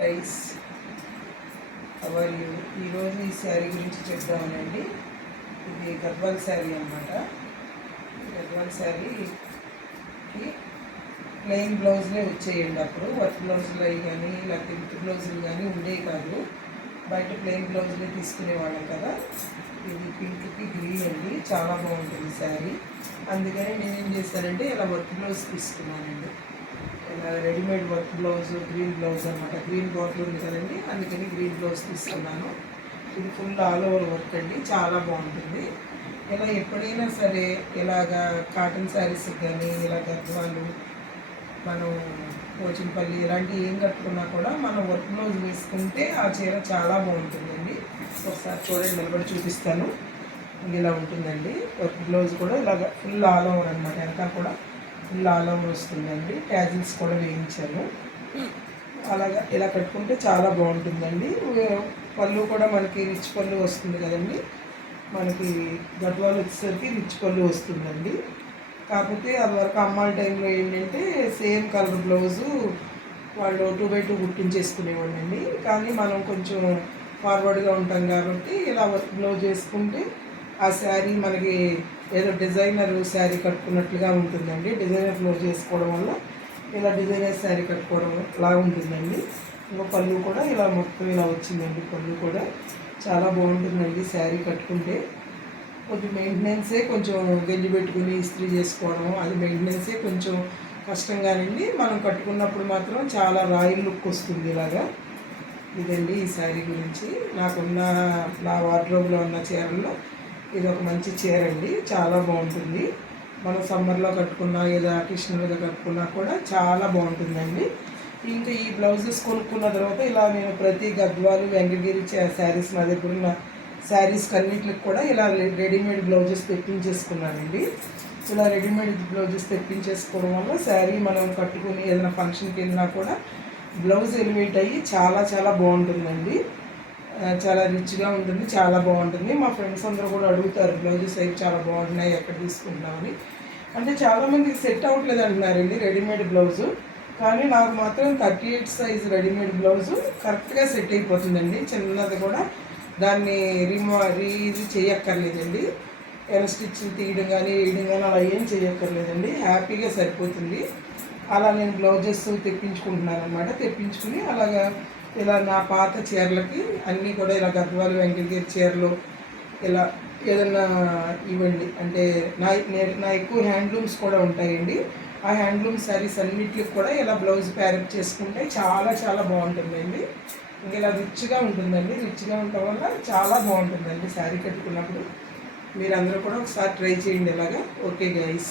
Guys, hour you. ఈరోజు ఈ శారీ గురించి చెప్దామనండి. ఇది గద్వాల్ శారీ అన్నమాట. గద్వాల్ శారీకి ప్లెయిన్ బ్లౌజ్లే వచ్చేయండి. అప్పుడు వర్క్ బ్లౌజులు అవి కానీ లేకపోతే విత్ బ్లౌజులు కానీ ఉండేవి కాదు. బయట ప్లెయిన్ బ్లౌజులే తీసుకునేవాళ్ళం కదా. ఇది పింక్కి గ్రీన్ అండి, చాలా బాగుంటుంది శారీ. అందుకని నేనేం చేశానంటే ఇలా వర్క్ బ్లౌజ్ తీసుకున్నానండి. ఇలా readymade work blouse, green blouse అనమాట. గ్రీన్ బాటిల్ ఉంది కదండి, అందుకని గ్రీన్ బ్లౌజ్ తీసుకున్నాను. ఇది ఫుల్ ఆల్ ఓవర్ వర్క్ అండి, చాలా బాగుంటుంది. ఇలా ఎప్పుడైనా సరే ఇలాగా కాటన్ శారీస్ కానీ ఇలా గద్వాలు, మనం పోచంపల్లి ఇలాంటివి ఏం కట్టుకున్నా కూడా మనం వర్క్ బ్లౌజ్ వేసుకుంటే ఆ చీర చాలా బాగుంటుందండి. ఒకసారి చూడండి, నిలబడి చూపిస్తాను. ఇలా ఉంటుందండి. వర్క్ బ్లౌజ్ కూడా ఇలాగ ఫుల్ ఆల్ ఓవర్ అనమాట. వెనక కూడా ఫుల్ ఆల్ ఓవర్ వస్తుందండి. ట్యాజిల్స్ కూడా వేయించాను. అలాగా ఇలా కట్టుకుంటే చాలా బాగుంటుందండి. పళ్ళు కూడా మనకి రిచ్ పళ్ళు వస్తుంది కదండి. మనకి గద్వాలు వచ్చేసరికి రిచ్ పళ్ళు వస్తుందండి. కాకపోతే అది వరకు అమ్మాయిల టైంలో ఏంటంటే సేమ్ కలర్ బ్లౌజు వాళ్ళు 2x2 కుట్టించేసుకునేవాళ్ళండి. కానీ మనం కొంచెం ఫార్వర్డ్గా ఉంటాం కాబట్టి ఇలా వర్క్ బ్లౌజ్ వేసుకుంటే ఆ శారీ మనకి ఏదో డిజైనర్ శారీ కట్టుకున్నట్లుగా ఉంటుందండి. డిజైనర్ బ్లౌజ్ వేసుకోవడం వల్ల ఇలా డిజైనర్ శారీ కట్టుకోవడం అలా ఉంటుందండి. ఇంకా పళ్ళు కూడా ఇలా మొత్తం ఇలా వచ్చిందండి. పళ్ళు కూడా చాలా బాగుంటుందండి శారీ కట్టుకుంటే. కొంచెం మెయింటెనెన్సే, కొంచెం గంజి పెట్టుకుని ఇస్త్రీ చేసుకోవడం, అది మెయింటెనెన్సే కొంచెం కష్టంగానండి. మనం కట్టుకున్నప్పుడు మాత్రం చాలా రాయల్ లుక్ వస్తుంది. ఇలాగా ఇదండి ఈ శారీ గురించి. నా వార్డ్రోబ్లో ఉన్న చీరల్లో ఇది ఒక మంచి చీర అండి, చాలా బాగుంటుంది. మనం సమ్మర్లో కట్టుకున్నా లేదా అకేషన్ మీద కట్టుకున్నా కూడా చాలా బాగుంటుందండి. ఇంకా ఈ బ్లౌజెస్ కొనుక్కున్న తర్వాత ఇలా నేను ప్రతి గద్వాలు, వెంకటగిరి శారీస్, నా దగ్గర ఉన్న శారీస్కి అన్నింటికి కూడా ఇలా రెడీమేడ్ బ్లౌజెస్ తెప్పించేసుకున్నానండి. ఇలా రెడీమేడ్ బ్లౌజెస్ తెప్పించేసుకోవడం వల్ల శారీ మనం కట్టుకుని ఏదైనా ఫంక్షన్కి వెళ్ళినా కూడా బ్లౌజ్ ఎలివేట్ అయ్యి చాలా చాలా బాగుంటుందండి. చాలా రిచ్గా ఉంటుంది, చాలా బాగుంటుంది. మా ఫ్రెండ్స్ అందరూ కూడా అడుగుతారు బ్లౌజెస్ అవి చాలా బాగుంటున్నాయి, ఎక్కడ తీసుకుంటున్నామని. అంటే చాలామందికి సెట్ అవ్వట్లేదు అంటున్నారండి రెడీమేడ్ బ్లౌజు. కానీ నాకు మాత్రం 38 సైజ్ రెడీమేడ్ బ్లౌజు కరెక్ట్గా సెట్ అయిపోతుందండి. చిన్నది కూడా దాన్ని ఇది చేయక్కర్లేదండి. స్టిచ్ తీయడం కానీ వేయడం కానీ అలా ఏం చేయక్కర్లేదండి, హ్యాపీగా సరిపోతుంది. అలా నేను బ్లౌజెస్ తెప్పించుకుంటున్నాను అనమాట. తెప్పించుకుని అలాగా ఇలా నా పాత చీరలకి అన్నీ కూడా ఇలా గద్వాలు, వెంకటగిరి చీరలు ఇలా ఏదన్నా ఇవ్వండి అంటే నా ఎక్కువ హ్యాండ్లూమ్స్ కూడా ఉంటాయండి. ఆ హ్యాండ్లూమ్ శారీస్ అన్నిటికి కూడా ఇలా బ్లౌజ్ ప్యారప్ చేసుకుంటే చాలా చాలా బాగుంటుందండి. ఇంకా ఇలా రిచ్గా ఉంటుందండి. రిచ్గా ఉండటం వల్ల చాలా బాగుంటుందండి శారీ కట్టుకున్నప్పుడు. మీరందరూ కూడా ఒకసారి ట్రై చేయండి ఇలాగా. Okay guys.